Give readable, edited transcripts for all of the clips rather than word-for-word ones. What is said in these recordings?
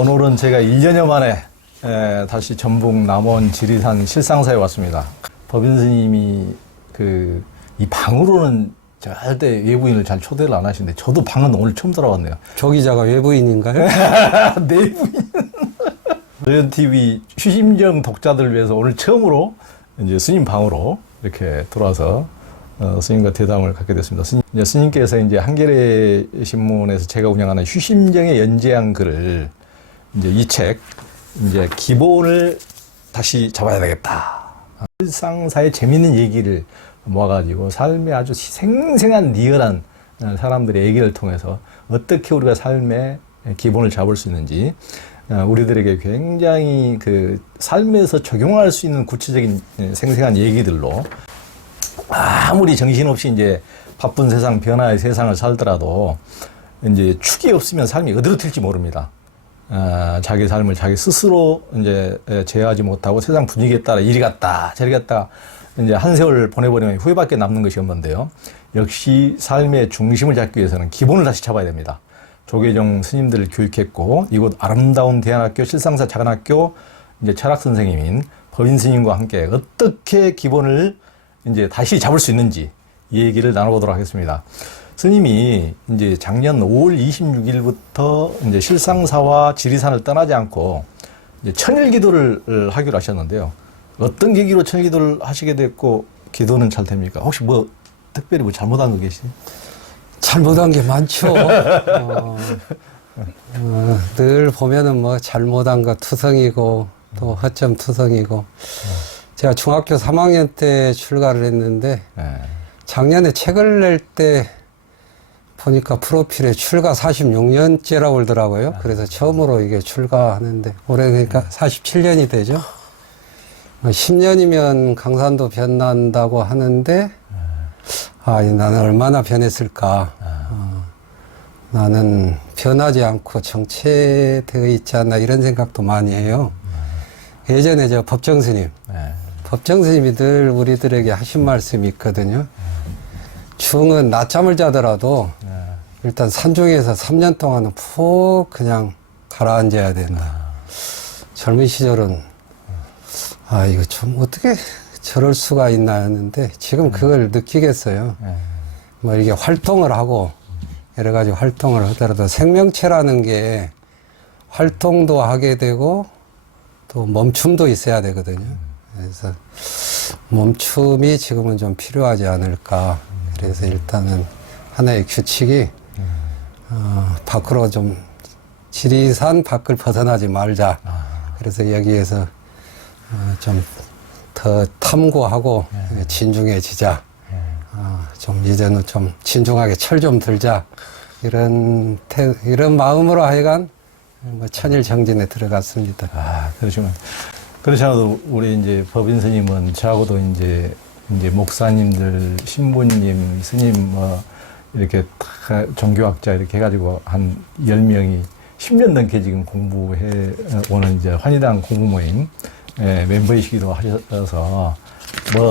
오늘은 제가 1년여 만에 다시 전북 남원 지리산 실상사에 왔습니다. 법인 스님이 이 방으로는 절대 외부인을 잘 초대를 안 하시는데 저도 방은 오늘 처음 들어왔네요. 조 기자가 외부인인가요? 내부인. 도전TV 휴심정 독자들을 위해서 오늘 처음으로 이제 스님 방으로 이렇게 들어와서 스님과 대담을 갖게 됐습니다. 스님께서 이제 한겨레 신문에서 제가 운영하는 휴심정에 연재한 글을 이제 이 책 이제 기본을 다시 잡아야 되겠다. 일상사의 재밌는 얘기를 모아가지고 삶의 아주 생생한 리얼한 사람들의 얘기를 통해서 어떻게 우리가 삶의 기본을 잡을 수 있는지 우리들에게 굉장히 삶에서 적용할 수 있는 구체적인 생생한 얘기들로 아무리 정신없이 이제 바쁜 세상, 변화의 세상을 살더라도 이제 축이 없으면 삶이 어디로 튈지 모릅니다. 자기 삶을 자기 스스로 이제 제어하지 못하고 세상 분위기에 따라 이리 갔다 저리 갔다 이제 한 세월 보내버리면 후회밖에 남는 것이 없는데요. 역시 삶의 중심을 잡기 위해서는 기본을 다시 잡아야 됩니다. 조계종 스님들을 교육했고 이곳 아름다운 대안학교 실상사 작은학교 이제 철학 선생님인 법인 스님과 함께 어떻게 기본을 이제 다시 잡을 수 있는지 이 얘기를 나눠보도록 하겠습니다. 스님이 이제 작년 5월 26일부터 이제 실상사와 지리산을 떠나지 않고 이제 천일 기도를 하기로 하셨는데요. 어떤 계기로 천일 기도를 하시게 됐고 기도는 잘 됩니까? 혹시 특별히 잘못한 거 계시죠? 잘못한 게 많죠. 늘 보면은 잘못한 거 투성이고 또 허점 투성이고. 제가 중학교 3학년 때 출가를 했는데 작년에 책을 낼 때 보니까 프로필에 출가 46년째라고 그러더라고요. 그래서 처음으로 이게 출가하는데 올해 그러니까 47년이 되죠. 10년이면 강산도 변난다고 하는데 나는 얼마나 변했을까. 나는 변하지 않고 정체되어 있지 않나 이런 생각도 많이 해요. 예전에 저 법정스님 법정스님이 늘 우리들에게 하신 말씀이 있거든요. 중은 낮잠을 자더라도 일단 산중에서 3년 동안은 푹 그냥 가라앉아야 된다. 젊은 시절은 이거 좀 어떻게 저럴 수가 있나 했는데 지금 그걸 느끼겠어요. 이게 활동을 하고 여러 가지 활동을 하더라도 생명체라는 게 활동도 하게 되고 또 멈춤도 있어야 되거든요. 그래서 멈춤이 지금은 좀 필요하지 않을까. 그래서 일단은 하나의 규칙이 밖으로 좀 지리산 밖을 벗어나지 말자. 그래서 여기에서 좀 더 탐구하고 진중해지자. 좀 이제는 좀 진중하게 철 좀 들자. 이런 마음으로 하여간 천일 정진에 들어갔습니다. 그러시면 그렇잖아도 우리 이제 법인 스님은 저하고도 이제 목사님들, 신부님, 스님 이렇게 종교학자 이렇게 해가지고 한 10명이 10년 넘게 지금 공부해 오는 이제 환희당 공부 모임 멤버이시기도 하셔서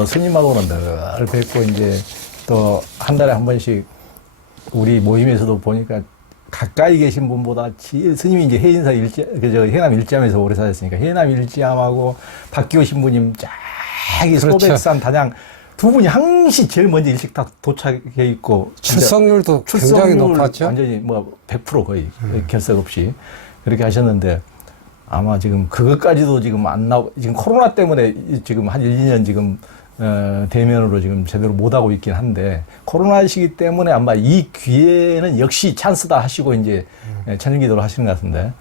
스님하고는 늘 뵙고 이제 또 한 달에 한 번씩 우리 모임에서도 보니까 가까이 계신 분보다 스님이 이제 해인사 해남 일지암에서 오래 사셨으니까 해남 일지암하고 박기호 신부님 저기 소백산 단양 두 분이 항시 제일 먼저 일찍 다 도착해 있고 출석률도 굉장히 높았죠. 완전히 100% 거의 결석 없이 그렇게 하셨는데 아마 지금 그것까지도 지금 안 나오고 지금 코로나 때문에 지금 한 1, 2년 지금 대면으로 지금 제대로 못 하고 있긴 한데 코로나 시기 때문에 아마 이 기회는 역시 찬스다 하시고 이제 천일기도를 하시는 것 같은데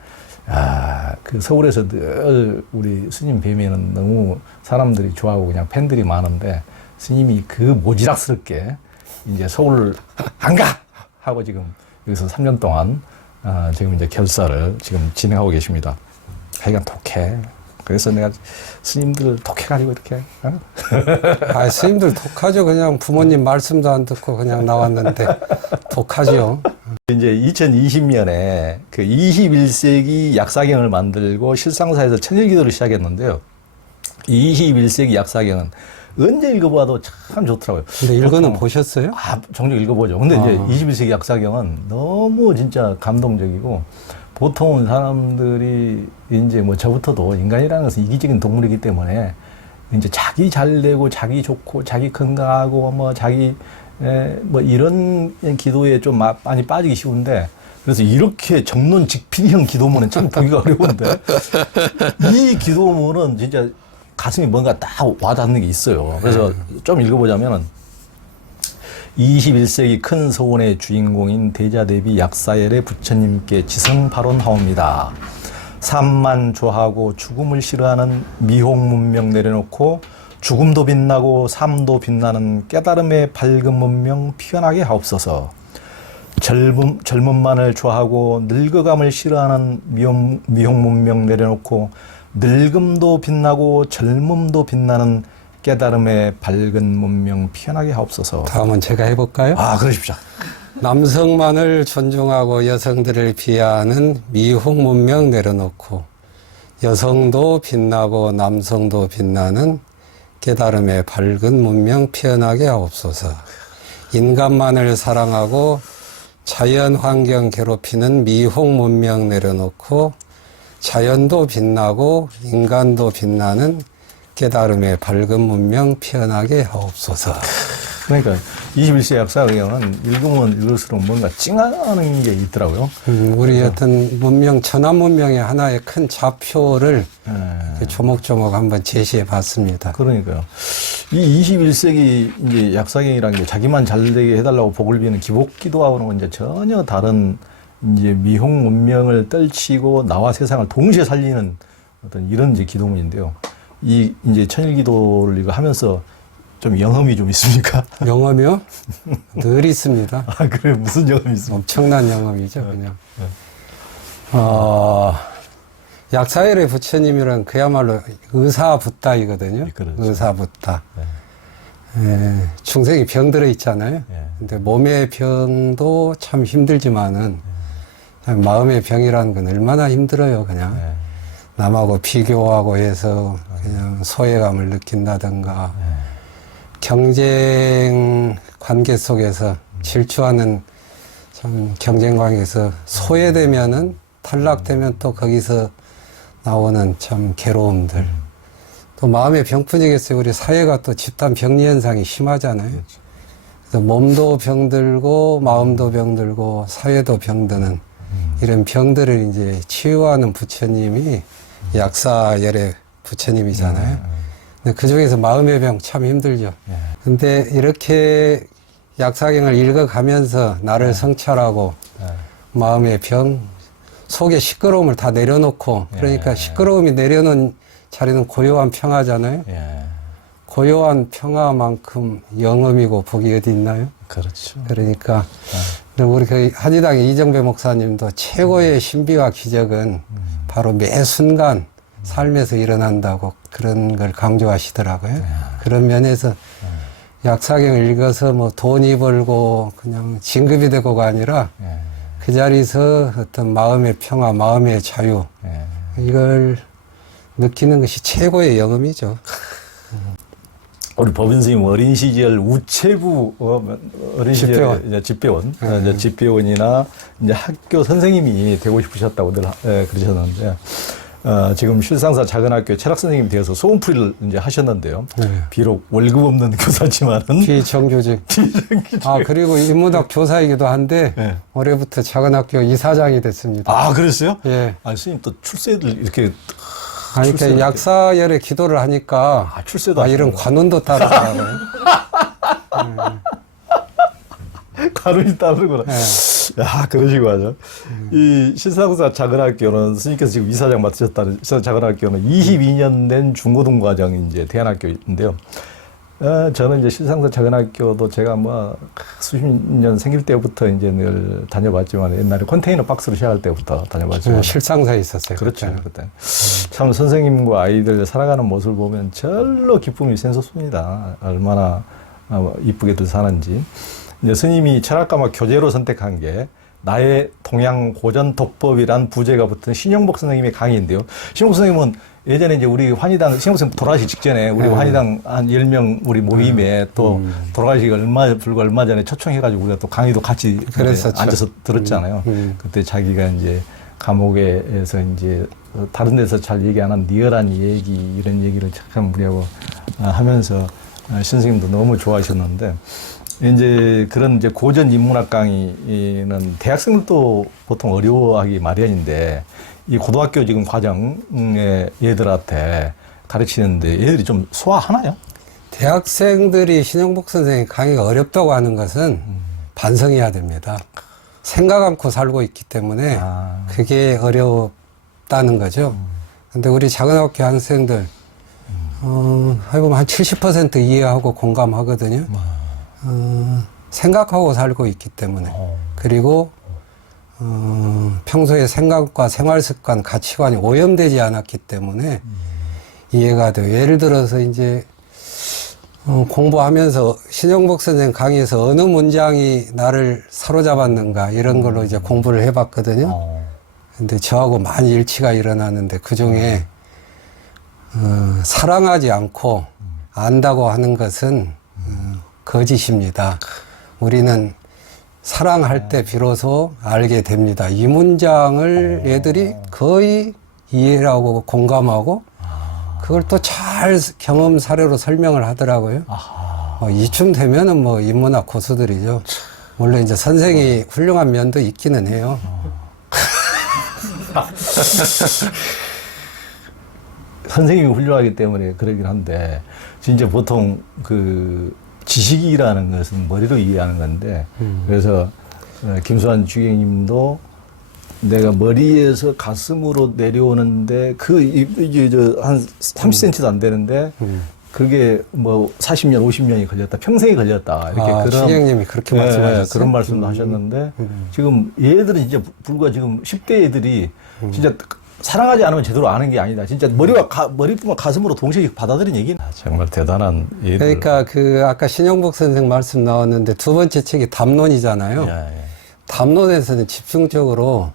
그 서울에서 늘 우리 스님 뵈면은 너무 사람들이 좋아하고 그냥 팬들이 많은데 스님이 그 모지락스럽게 이제 서울 안 가! 하고 지금 여기서 3년 동안 지금 이제 결사를 지금 진행하고 계십니다. 하여간 독해. 그래서 내가 스님들 독해가지고 이렇게. 스님들 독하죠. 그냥 부모님 말씀도 안 듣고 그냥 나왔는데 독하죠. 이제 2020년에 그 21세기 약사경을 만들고 실상사에서 천일기도를 시작했는데요. 21세기 약사경은 언제 읽어봐도 참 좋더라고요. 근데 읽어는 보셨어요? 종종 읽어보죠. 근데 이제 21세기 약사경은 너무 진짜 감동적이고 보통 사람들이 이제 뭐 저부터도 인간이라는 것은 이기적인 동물이기 때문에 이제 자기 잘 되고 자기 좋고 자기 건강하고 뭐 자기 뭐 이런 기도에 좀 많이 빠지기 쉬운데 그래서 이렇게 정론직필형 기도문은 참 보기가 어려운데 이 기도문은 진짜 가슴이 뭔가 딱 와닿는 게 있어요. 그래서 좀 읽어보자면은 21세기 큰 소원의 주인공인 대자대비 약사열의 부처님께 지성발언하옵니다. 삶만 좋아하고 죽음을 싫어하는 미혹문명 내려놓고 죽음도 빛나고 삶도 빛나는 깨달음의 밝은 문명 피어나게 하옵소서. 젊음만을 좋아하고 늙어감을 싫어하는 미혹문명 내려놓고 늙음도 빛나고 젊음도 빛나는 깨달음의 밝은 문명 피어나게 하옵소서. 다음은 제가 해볼까요? 아, 그러십시오. 남성만을 존중하고 여성들을 비하하는 미혹 문명 내려놓고 여성도 빛나고 남성도 빛나는 깨달음의 밝은 문명 피어나게 하옵소서. 인간만을 사랑하고 자연 환경 괴롭히는 미혹 문명 내려놓고 자연도 빛나고 인간도 빛나는 깨달음의 밝은 문명 피어나게 하옵소서. 그러니까 21세 약사경은 읽으면 읽을수록 뭔가 찡하는 게 있더라고요. 우리 어떤 문명, 천안 문명의 하나의 큰 좌표를 조목조목 한번 제시해 봤습니다. 그러니까요. 이 21세기 이제 약사경이라는 게 자기만 잘 되게 해달라고 복을 비는 기복기도하고는 이제 전혀 다른 이제 미혹 문명을 떨치고 나와 세상을 동시에 살리는 어떤 이런 이제 기도문인데요. 이 이제 천일기도를 이거 하면서 좀 영험이 좀 있습니까? 영험이요? 늘 있습니다. 아, 그래. 무슨 영험이 있습니까? 엄청난 영험이죠, 그냥. 약사열의 부처님이란 그야말로 의사붓다이거든요. 그렇죠. 의사붓다. 중생이 병들어 있잖아요. 예. 근데 몸의 병도 참 힘들지만은 마음의 병이라는 건 얼마나 힘들어요, 그냥. 예. 남하고 비교하고 해서 그냥 소외감을 느낀다든가 경쟁 관계 속에서 질주하는 참 경쟁 관계에서 소외되면은 탈락되면 또 거기서 나오는 참 괴로움들 또 마음의 병뿐이겠어요. 우리 사회가 또 집단 병리 현상이 심하잖아요. 그래서 몸도 병들고 마음도 병들고 사회도 병드는 이런 병들을 이제 치유하는 부처님이 약사열의 부처님이잖아요. 근데 그 중에서 마음의 병 참 힘들죠. 근데 이렇게 약사경을 읽어가면서 나를 성찰하고 마음의 병 속에 시끄러움을 다 내려놓고 그러니까 시끄러움이 내려놓은 자리는 고요한 평화잖아요. 고요한 평화만큼 영험이고 복이 어디 있나요? 그렇죠. 그러니까 우리 그 한의당의 이정배 목사님도 최고의 신비와 기적은 바로 매 순간 삶에서 일어난다고 그런 걸 강조하시더라고요. 그런 면에서 약사경을 읽어서 뭐 돈이 벌고 그냥 진급이 되고가 아니라 그 자리에서 어떤 마음의 평화, 마음의 자유 이걸 느끼는 것이 최고의 영험이죠. 우리 법인 스님 어린 시절 우체부 어린 시절 이제 집배원, 이제 집배원이나 이제 학교 선생님이 되고 싶으셨다고 늘 그러셨는데 지금 실상사 작은 학교 철학 선생님이 되어서 소원풀이를 이제 하셨는데요. 비록 월급 없는 교사지만은 비정규직. 아 그리고 인문학 교사이기도 한데 올해부터 작은 학교 이사장이 됐습니다. 아 그랬어요? 예. 아 스님 또 출세를 이렇게 아니, 그러니까 약사열의 기도를 하니까 출세도 이런 관운도 따르더라고요. 관운이 따르구나. 야, 그러시고 하죠. 이 실상사 작은 학교는 스님께서 지금 이사장 맡으셨다는 작은 학교는 22년 된 중고등 과정이 이제 대안학교인데요. 저는 이제 실상사 작은 학교도 제가 뭐 수십 년 생길 때부터 이제 늘 다녀봤지만 옛날에 컨테이너 박스로 시작할 때부터 다녀봤지만 실상사에 있었어요. 그렇죠. 그때 참 선생님과 아이들 살아가는 모습을 보면 절로 기쁨이 샘솟습니다. 얼마나 이쁘게들 사는지. 이제 스님이 철학과목 교재로 선택한 게 나의 동양 고전 독법이란 부제가 붙은 신영복 선생님의 강의인데요. 신영복 선생님은 예전에 이제 우리 환희당, 신영복 선생님 돌아가시기 직전에 우리 환희당 한 10명 우리 모임에 또 돌아가시기 불과 얼마 전에 초청해가지고 우리가 또 강의도 같이 앉아서 들었잖아요. 그때 자기가 이제 감옥에서 이제 다른 데서 잘 얘기 안 한 리얼한 얘기 이런 얘기를 잠깐 우리하고 하면서 선생님도 너무 좋아하셨는데 이제 그런 이제 고전 인문학 강의는 대학생들도 보통 어려워하기 마련인데 이 고등학교 지금 과정의 얘들한테 가르치는데 얘들이 좀 소화하나요? 대학생들이 신영복 선생님 강의가 어렵다고 하는 것은 반성해야 됩니다. 생각 않고 살고 있기 때문에 그게 어렵다는 거죠. 근데 우리 작은 학교 학생들, 해보면 한 70% 이해하고 공감하거든요. 생각하고 살고 있기 때문에. 그리고, 평소에 생각과 생활 습관, 가치관이 오염되지 않았기 때문에 이해가 돼요. 예를 들어서 이제, 공부하면서 신영복 선생 강의에서 어느 문장이 나를 사로잡았는가 이런 걸로 이제 공부를 해봤거든요. 근데 저하고 많이 일치가 일어나는데 그 중에 사랑하지 않고 안다고 하는 것은 거짓입니다. 우리는 사랑할 때 비로소 알게 됩니다. 이 문장을 애들이 거의 이해하고 공감하고 그걸 또 잘 경험 사례로 설명을 하더라고요. 이쯤 되면은 뭐 인문학 고수들이죠. 물론 이제 선생이 훌륭한 면도 있기는 해요. 선생님이 훌륭하기 때문에 그러긴 한데 진짜 보통 그 지식이라는 것은 머리로 이해하는 건데 그래서 김수환 주경님도 내가 머리에서 가슴으로 내려오는데 이제 한 30cm도 안 되는데 그게 뭐 40년, 50년이 걸렸다, 평생이 걸렸다 이렇게 그런 주경님이 그렇게 말씀하셨어요. 그런 말씀도 하셨는데 지금 얘들은 진짜 불과 지금 10대 애들이 진짜 사랑하지 않으면 제대로 아는 게 아니다. 진짜 머리뿐만 가슴으로 동시에 받아들인 얘기는 정말 대단한 얘들. 그러니까 그 아까 신영복 선생 말씀 나왔는데 두 번째 책이 담론이잖아요. 예. 담론에서는 집중적으로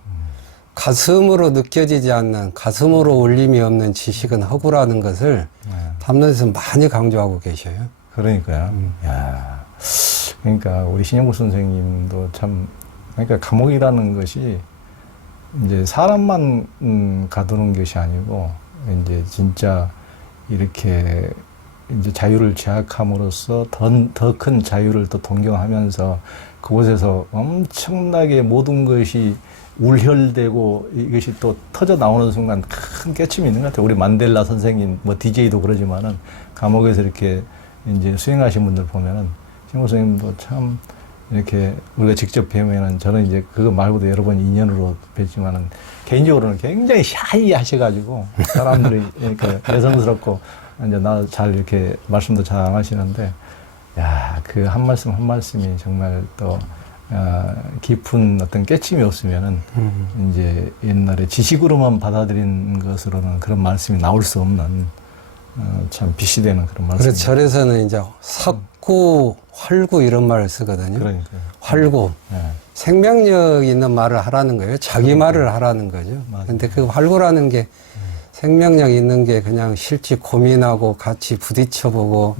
가슴으로 느껴지지 않는 가슴으로 울림이 없는 지식은 허구라는 것을 담론에서 많이 강조하고 계셔요. 그러니까요. 야, 그러니까 우리 신영국 선생님도 참 그러니까 감옥이라는 것이 이제 사람만 가두는 것이 아니고 이제 진짜 이렇게 이제 자유를 제약함으로써 더 큰 자유를 또 동경하면서 그곳에서 엄청나게 모든 것이 울혈되고 이것이 또 터져 나오는 순간 큰 깨침이 있는 것 같아요. 우리 만델라 선생님, 뭐 DJ도 그러지만은 감옥에서 이렇게 이제 수행하신 분들 보면은 신고 선생님도 참 이렇게 우리가 직접 뵈면은 저는 이제 그거 말고도 여러 번 인연으로 뵀지만은 개인적으로는 굉장히 샤이 하셔가지고 사람들이 이렇게 여성스럽고 이제 나 잘 이렇게 말씀도 잘 안 하시는데 야, 그 한 말씀 한 말씀이 정말 또 깊은 어떤 깨침이 없으면은 이제 옛날에 지식으로만 받아들인 것으로는 그런 말씀이 나올 수 없는 참 빛이 되는 그런 말씀. 그래서 절에서는 이제 삭구, 활구 이런 말을 쓰거든요. 그러니까요. 활구. 네. 생명력 있는 말을 하라는 거예요. 자기 말을 하라는 거죠. 맞아요. 근데 그 활구라는 게 생명력 있는 게 그냥 실제 고민하고 같이 부딪혀보고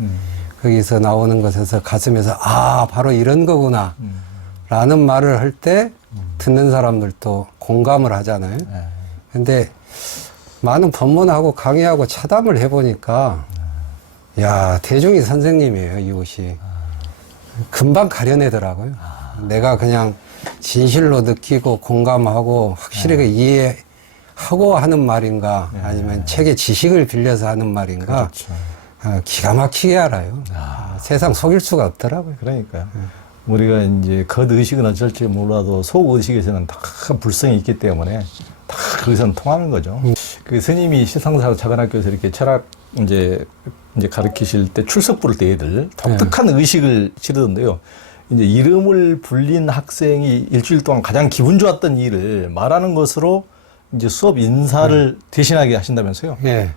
거기서 나오는 것에서 가슴에서 바로 이런 거구나 라는 말을 할 때 듣는 사람들도 공감을 하잖아요. 네. 근데 많은 법문하고 강의하고 차담을 해보니까 야, 대중이 선생님이에요, 이곳이. 금방 가려내더라고요. 내가 그냥 진실로 느끼고 공감하고 확실하게 이해하고 하는 말인가 아니면 책의 지식을 빌려서 하는 말인가 그렇죠. 기가 막히게 알아요. 세상 속일 수가 없더라고요. 그러니까요. 우리가 이제 겉의식은 어쩔지 몰라도 속의식에서는 다 불성이 있기 때문에 다 거기서는 통하는 거죠. 그 스님이 시상사 작은학교에서 이렇게 철학 이제 가르치실 때 출석 부를 때 애들 독특한 의식을 치르던데요. 이제 이름을 불린 학생이 일주일 동안 가장 기분 좋았던 일을 말하는 것으로 이제 수업 인사를 대신하게 하신다면서요? 예.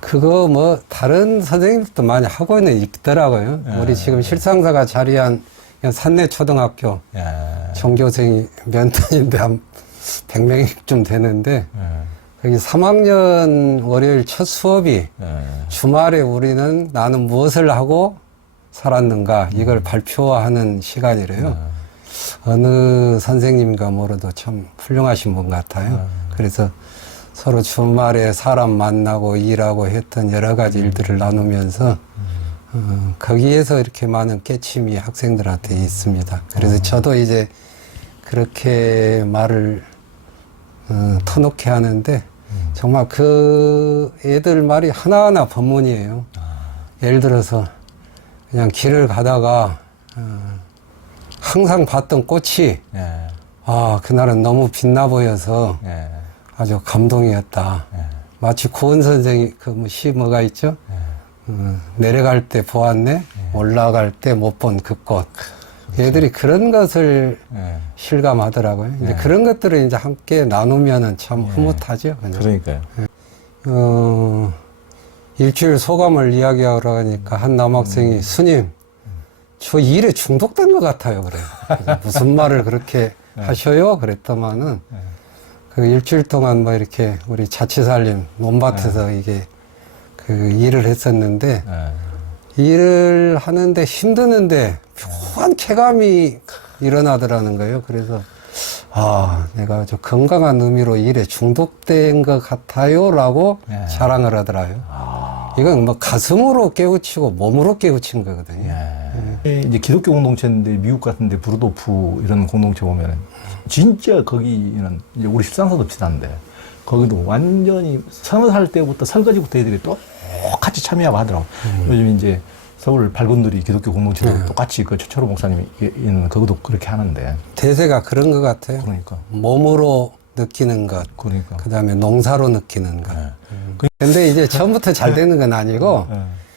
그거 뭐 다른 선생님들도 많이 하고 있더라고요. 우리 지금 실상사가 자리한 산내초등학교 전교생이 몇 단인데 한 100명쯤 되는데 여기 3학년 월요일 첫 수업이 주말에 우리는 나는 무엇을 하고 살았는가 이걸 발표하는 시간이래요. 어느 선생님과 모르도 참 훌륭하신 분 같아요. 그래서 서로 주말에 사람 만나고 일하고 했던 여러 가지 일들을 나누면서 거기에서 이렇게 많은 깨침이 학생들한테 있습니다. 그래서 저도 이제 그렇게 말을 터놓게 하는데 정말 그 애들 말이 하나하나 법문이에요. 예를 들어서 그냥 길을 가다가 항상 봤던 꽃이 예. 아 그날은 너무 빛나 보여서 예. 아주 감동이었다. 예. 마치 고은 선생이 그 뭐 시 뭐가 있죠? 내려갈 때 보았네, 올라갈 때 못 본 그 꽃. 얘들이 그런 것을 예. 실감하더라고요. 이제 그런 것들을 이제 함께 나누면은 참 흐뭇하죠. 그냥. 그러니까요. 일주일 소감을 이야기하러 가니까 한 남학생이 스님, 저 일에 중독된 것 같아요. 그래요. 그래서 무슨 말을 그렇게 하셔요? 그랬더만은 그 일주일 동안 뭐 이렇게 우리 자취살림 논밭에서 이게 그 일을 했었는데 일을 하는데 힘드는데 묘한 쾌감이 일어나더라는 거예요. 그래서 아, 내가 아주 건강한 의미로 일에 중독된 것 같아요라고 자랑을 하더라고요. 이건 뭐 가슴으로 깨우치고 몸으로 깨우친 거거든요. 이제 기독교 공동체인데 미국 같은데 브루도프 이런 공동체 보면은 진짜 거기는 이제 우리 십상사도 비슷한데 거기도 완전히 서너 살 때부터 설거지부터 애들이 똑같이 참여하고 하더라고. 요즘 이제 서울 발군들이 기독교 공동체도 똑같이 그 최철호 목사님이 있는 거기도 그렇게 하는데. 대세가 그런 것 같아요. 그러니까. 몸으로 느끼는 것, 그러니까. 그다음에 농사로 느끼는 것. 근데 이제 처음부터 잘 되는 건 아니고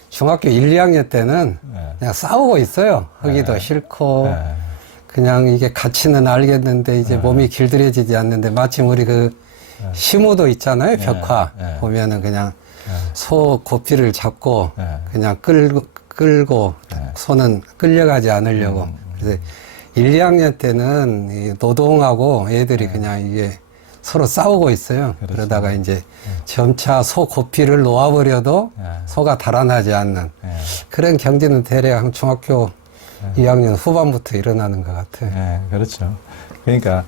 중학교 1, 2학년 때는 그냥 싸우고 있어요. 하기도 싫고 그냥 이게 가치는 알겠는데 이제 몸이 길들여지지 않는데 마침 우리 그 시무도 있잖아요. 벽화 보면은 그냥 소 고삐를 잡고 그냥 끌고 소는 끌려가지 않으려고. 그래서 1, 2학년 때는 이 노동하고 애들이 그냥 이게 서로 싸우고 있어요. 그렇죠. 그러다가 이제 점차 소 고삐를 놓아버려도 소가 달아나지 않는 그런 경제는 대략 한 중학교 2학년 후반부터 일어나는 것 같아요. 그렇죠. 그러니까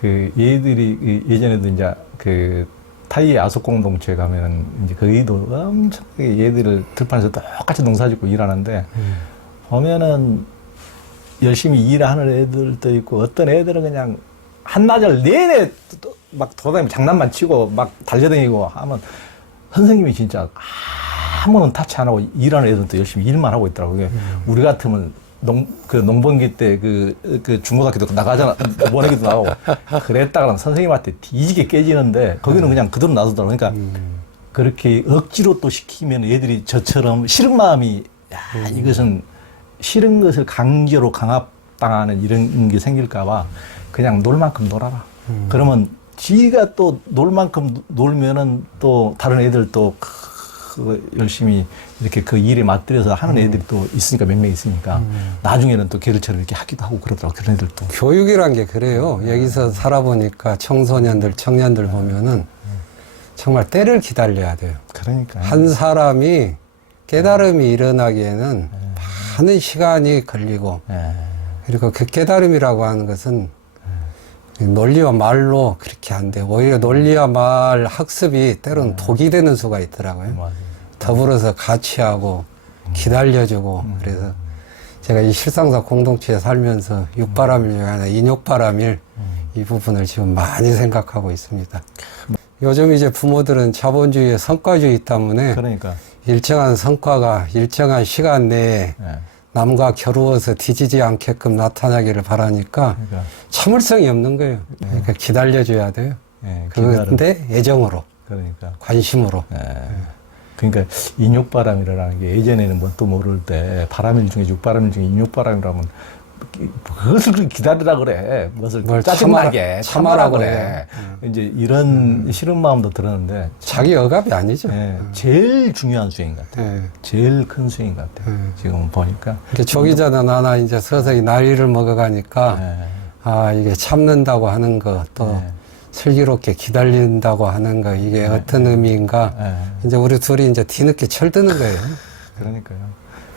그 얘들이 예전에도 이제 그 타이의 아속 공동체 가면은 이제 거기도 엄청나게 얘들을 들판에서 똑같이 농사짓고 일하는데 보면은 열심히 일하는 애들도 있고 어떤 애들은 그냥 한나절 내내 막 돌아다니면 장난만 치고 막 달려다니고 하면 선생님이 진짜 아무런 타치 안 하고 일하는 애들도 열심히 일만 하고 있더라고요. 우리 같으면 농번기 때 그 중고등학교도 나가잖아. 원학기도 나가고. 그랬다가 선생님한테 뒤지게 깨지는데 거기는 그냥 그대로 놔두더라고. 그러니까 그렇게 억지로 또 시키면 애들이 저처럼 싫은 마음이 야, 이것은 싫은 것을 강제로 강압당하는 이런 게 생길까봐 그냥 놀 만큼 놀아라. 그러면 지가 또 놀 만큼 놀면은 또 다른 애들 또 열심히 이렇게 그 일에 맞들여서 하는 애들이 또 있으니까 몇 명 있으니까 나중에는 또 걔들처럼 이렇게 하기도 하고 그러더라고. 그런 애들도. 교육이란 게 그래요. 여기서 살아보니까 청소년들, 청년들 보면은 정말 때를 기다려야 돼요. 그러니까. 한 사람이 깨달음이 일어나기에는 많은 시간이 걸리고 그리고 그 깨달음이라고 하는 것은 논리와 말로 그렇게 안 돼요. 오히려 논리와 말 학습이 때로는 독이 되는 수가 있더라고요. 맞아요. 더불어서 같이 하고 기다려주고 그래서 제가 이 실상사 공동체에 살면서 육바람일 중에 하나 인욕바람일 이 부분을 지금 많이 생각하고 있습니다. 요즘 이제 부모들은 자본주의의 성과주의 때문에 그러니까. 일정한 성과가 일정한 시간 내에 남과 겨루어서 뒤지지 않게끔 나타나기를 바라니까 그러니까. 참을성이 없는 거예요. 그러니까 기다려줘야 돼요. 그런데 애정으로, 그러니까. 관심으로. 그러니까 인욕바람이라는 게 예전에는 뭣도 모를 때 바람일 중에 육바람일 중에 인욕바람이라면 그것을 그렇게 기다리라 그래. 그것을 뭘 짜증나게 참아라 그래. 그래. 이제 이런 싫은 마음도 들었는데 자기 억압이 아니죠. 제일 중요한 수행 같아요. 제일 큰 수행 같아요. 지금 보니까. 이렇게 조기자나 나나 이제 서서히 나이를 먹어가니까 아 이게 참는다고 하는 거 또 슬기롭게 기다린다고 하는 거 이게 어떤 의미인가 이제 우리 둘이 이제 뒤늦게 철드는 거예요. 그러니까요.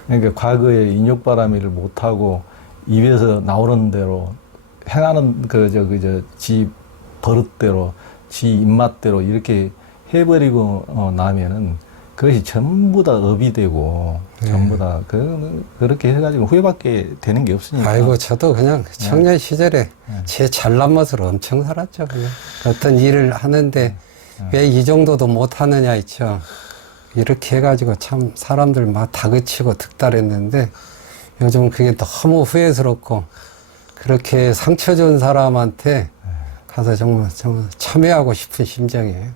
그러니까 과거에 인욕바람이를 못하고 입에서 나오는 대로 행하는 지 버릇대로, 지 입맛대로 이렇게 해버리고 나면은 그것이 전부 다 업이 되고 전부 다 그렇게 해가지고 후회밖에 되는 게 없으니까. 아이고, 저도 그냥 청년 시절에 제 잘난 맛을 엄청 살았죠. 그냥 어떤 일을 하는데 왜 이 정도도 못 하느냐 있죠. 이렇게 해가지고 참 사람들 막 다그치고 득달했는데 요즘 그게 너무 후회스럽고 그렇게 상처 준 사람한테 가서 정말 참회하고 싶은 심정이에요.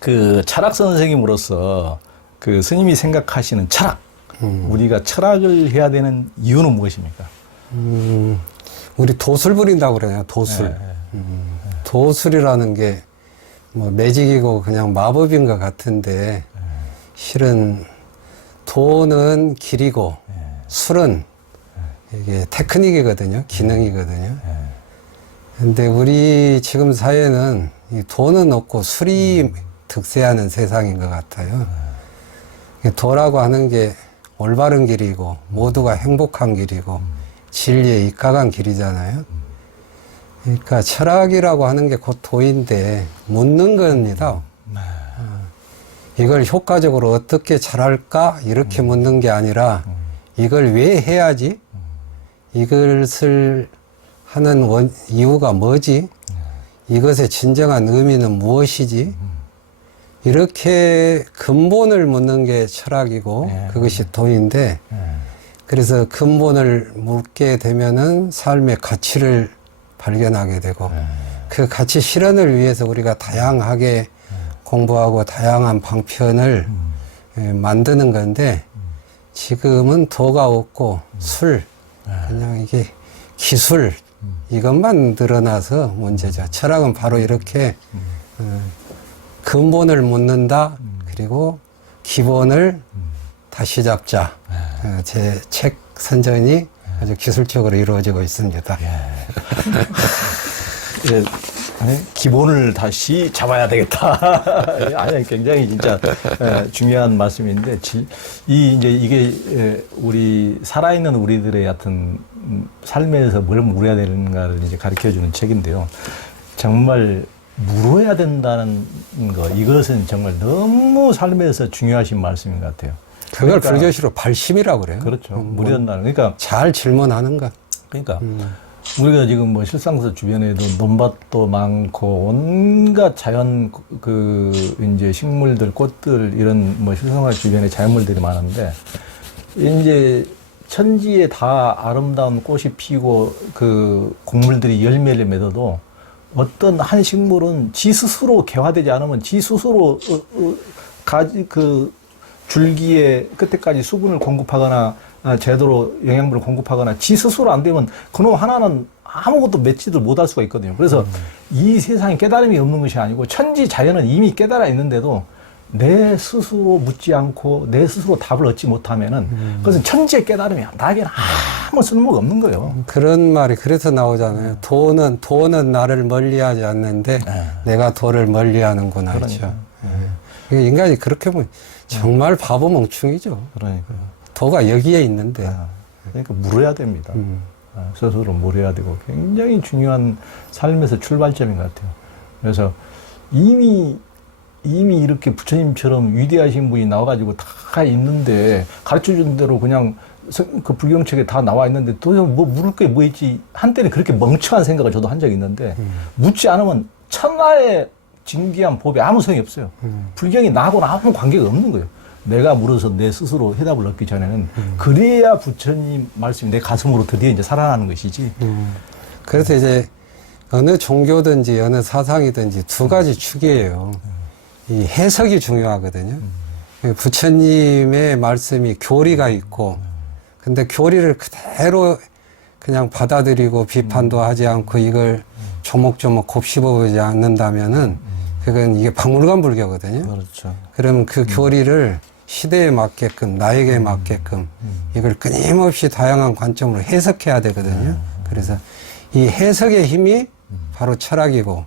그 철학 선생님으로서 그 스님이 생각하시는 철학, 우리가 철학을 해야 되는 이유는 무엇입니까? 우리 도술 부린다고 그러네요. 도술. 도술이라는 게 뭐 매직이고 그냥 마법인 것 같은데 실은 도는 길이고 술은 이게 테크닉이거든요. 기능이거든요. 근데 우리 지금 사회는 이 도는 없고 술이 득세하는 세상인 것 같아요. 도라고 하는 게 올바른 길이고 모두가 행복한 길이고 진리에 입각한 길이잖아요. 그러니까 철학이라고 하는 게 곧 도인데 묻는 겁니다. 이걸 효과적으로 어떻게 잘할까 이렇게 묻는 게 아니라 이걸 왜 해야지? 이것을 하는 이유가 뭐지? 이것의 진정한 의미는 무엇이지? 이렇게 근본을 묻는 게 철학이고 그것이 도인데 그래서 근본을 묻게 되면은 삶의 가치를 발견하게 되고 그 가치 실현을 위해서 우리가 다양하게 공부하고 다양한 방편을 만드는 건데 지금은 도가 없고 술 그냥 이게 기술 이것만 늘어나서 문제죠. 철학은 바로 이렇게 근본을 묻는다. 그리고 기본을 다시 잡자. 제 책 선전이 아주 기술적으로 이루어지고 있습니다. 예, 기본을 다시 잡아야 되겠다. 아니, 굉장히 진짜 중요한 말씀인데, 이게 우리 살아있는 우리들의 하여튼 삶에서 뭘 물어야 되는가를 이제 가르쳐 주는 책인데요. 정말 물어야 된다는 거, 이것은 정말 너무 삶에서 중요하신 말씀인 것 같아요. 그걸 불교시로 발심이라고 그래요. 그렇죠. 물어야된다는. 그러니까 잘 질문하는 것. 그러니까 우리가 지금 뭐 실상서 주변에도 논밭도 많고 온갖 자연 이제 식물들, 꽃들 이런 뭐 실생활 주변에 자연물들이 많은데 이제 천지에 다 아름다운 꽃이 피고 그 곡물들이 열매를 맺어도 어떤 한 식물은 지 스스로 개화되지 않으면 지 스스로 줄기의 끝에까지 수분을 공급하거나 제대로 영양분을 공급하거나 지 스스로 안 되면 그놈 하나는 아무것도 맺지도 못할 수가 있거든요. 그래서 이 세상에 깨달음이 없는 것이 아니고 천지 자연은 이미 깨달아 있는데도 내 스스로 묻지 않고 내 스스로 답을 얻지 못하면은 그것은 천지의 깨달음이 나에게는 아무 쓸모가 없는 거예요. 그런 말이 그래서 나오잖아요. 도는 나를 멀리하지 않는데 내가 도를 멀리하는구나. 그렇죠. 인간이 그렇게 보면 정말 바보 멍충이죠. 그러니까 도가 여기에 있는데. 그러니까 물어야 됩니다. 스스로 물어야 되고 굉장히 중요한 삶에서 출발점인 것 같아요. 그래서 이미 이렇게 부처님처럼 위대하신 분이 나와가지고 다 있는데 가르쳐 준 대로 그냥 그 불경책에 다 나와 있는데 도대체 뭐 물을 게 뭐 있지 한때는 그렇게 멍청한 생각을 저도 한 적이 있는데 묻지 않으면 천하의 진귀한 법에 아무 소용이 없어요. 불경이 나하고는 아무 관계가 없는 거예요. 내가 물어서 내 스스로 해답을 얻기 전에는 그래야 부처님 말씀이 내 가슴으로 드디어 이제 살아나는 것이지. 그래서 이제 어느 종교든지 어느 사상이든지 두 가지 축이에요. 이 해석이 중요하거든요. 부처님의 말씀이 교리가 있고, 근데 교리를 그대로 그냥 받아들이고 비판도 하지 않고 이걸 조목조목 곱씹어보지 않는다면은 그건 이게 박물관 불교거든요. 그렇죠. 그러면 그 교리를 시대에 맞게끔 나에게 맞게끔 이걸 끊임없이 다양한 관점으로 해석해야 되거든요. 그래서 이 해석의 힘이 바로 철학이고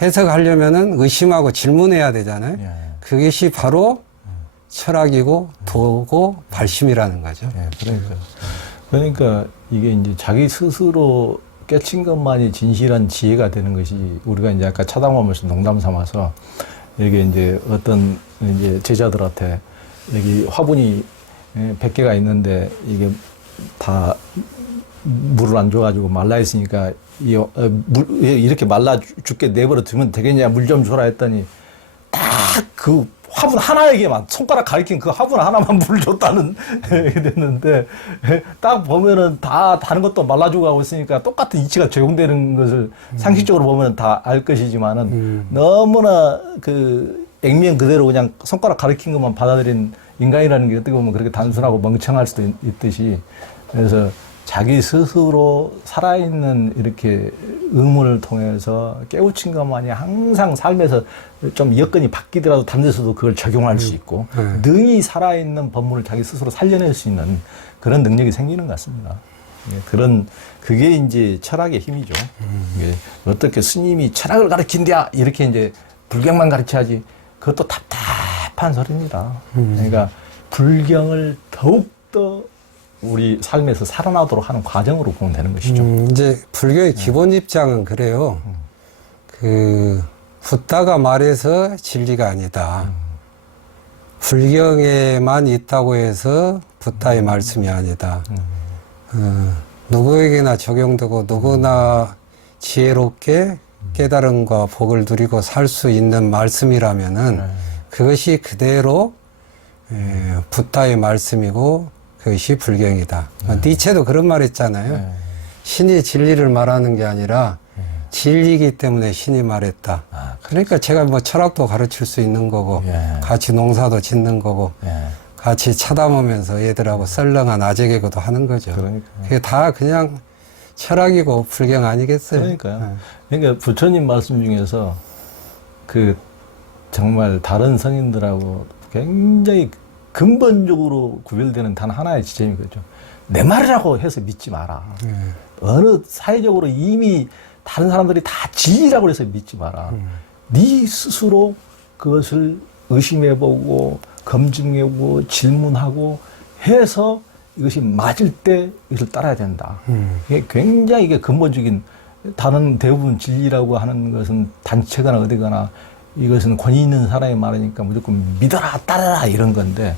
해석하려면은 의심하고 질문해야 되잖아요. 그것이 바로 철학이고 도고 발심이라는 거죠. 그러니까 그러니까 이게 이제 자기 스스로 깨친 것만이 진실한 지혜가 되는 것이 우리가 이제 아까 차담하면서 농담 삼아서 여기 이제 어떤 이제 제자들한테 여기 화분이 100개가 있는데 이게 다 물을 안 줘가지고 말라 있으니까 이렇게 말라 죽게 내버려 두면 되겠냐, 물 좀 줘라 했더니 딱 그 화분 하나에게만, 손가락 가리킨 그 화분 하나만 물을 줬다는 게 됐는데, 딱 보면은 다 다른 것도 말라주고 하고 있으니까 똑같은 이치가 적용되는 것을 상식적으로 보면 다 알 것이지만은 너무나 그 액면 그대로 그냥 손가락 가리킨 것만 받아들인 인간이라는 게 어떻게 보면 그렇게 단순하고 멍청할 수도 있듯이, 그래서 자기 스스로 살아있는 이렇게 의문을 통해서 깨우친 것만이 항상 삶에서 좀 여건이 바뀌더라도 다른 데서도 그걸 적용할 수 있고 능히 살아있는 법문을 자기 스스로 살려낼 수 있는 그런 능력이 생기는 것 같습니다. 그게 이제 철학의 힘이죠. 이게 어떻게 스님이 철학을 가르친다 이렇게 이제 불경만 가르쳐야지, 그것도 답답한 소리입니다. 그러니까 불경을 더욱더 우리 삶에서 살아나도록 하는 과정으로 보면 되는 것이죠. 이제 불교의 기본 입장은 그래요. 그 붓다가 말해서 진리가 아니다. 불경에만 있다고 해서 붓다의 말씀이 아니다. 누구에게나 적용되고 누구나 지혜롭게 깨달음과 복을 누리고 살 수 있는 말씀이라면은 그것이 그대로 붓다의 말씀이고 그것이 불경이다. 니체도 그런 말 했잖아요. 신이 진리를 말하는 게 아니라 진리이기 때문에 신이 말했다. 그러니까 제가 뭐 철학도 가르칠 수 있는 거고 같이 농사도 짓는 거고 같이 차담으면서 얘들하고 썰렁한 아재 개그도 하는 거죠. 그게 다 그냥 철학이고 불경 아니겠어요? 그러니까요. 그러니까 부처님 말씀 중에서 그 정말 다른 성인들하고 굉장히 근본적으로 구별되는 단 하나의 지점이 그죠. 내 말이라고 해서 믿지 마라. 어느 사회적으로 이미 다른 사람들이 다 진리라고 해서 믿지 마라. 네 스스로 그것을 의심해보고 검증해보고 질문하고 해서 이것이 맞을 때 이것을 따라야 된다. 이게 굉장히 이게 근본적인, 다른 대부분 진리라고 하는 것은 단체거나 어디거나 이것은 권위 있는 사람이 말하니까 무조건 믿어라, 따라라 이런 건데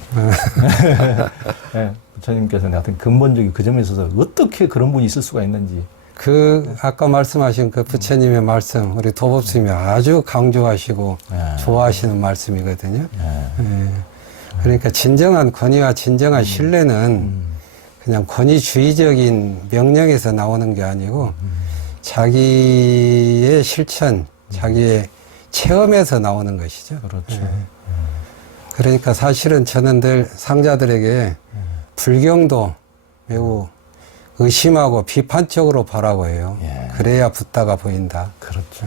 네, 부처님께서는 하여튼 근본적인 그 점에 있어서 어떻게 그런 분이 있을 수가 있는지, 그 아까 말씀하신 그 부처님의 말씀 우리 도법스님이 아주 강조하시고 좋아하시는 말씀이거든요. 그러니까 진정한 권위와 진정한 신뢰는 그냥 권위주의적인 명령에서 나오는 게 아니고 자기의 실천, 자기의 체험에서 나오는 것이죠. 그렇죠. 그러니까 사실은 저는 늘 상자들에게 불경도 매우 의심하고 비판적으로 보라고 해요. 그래야 붓다가 보인다. 그렇죠.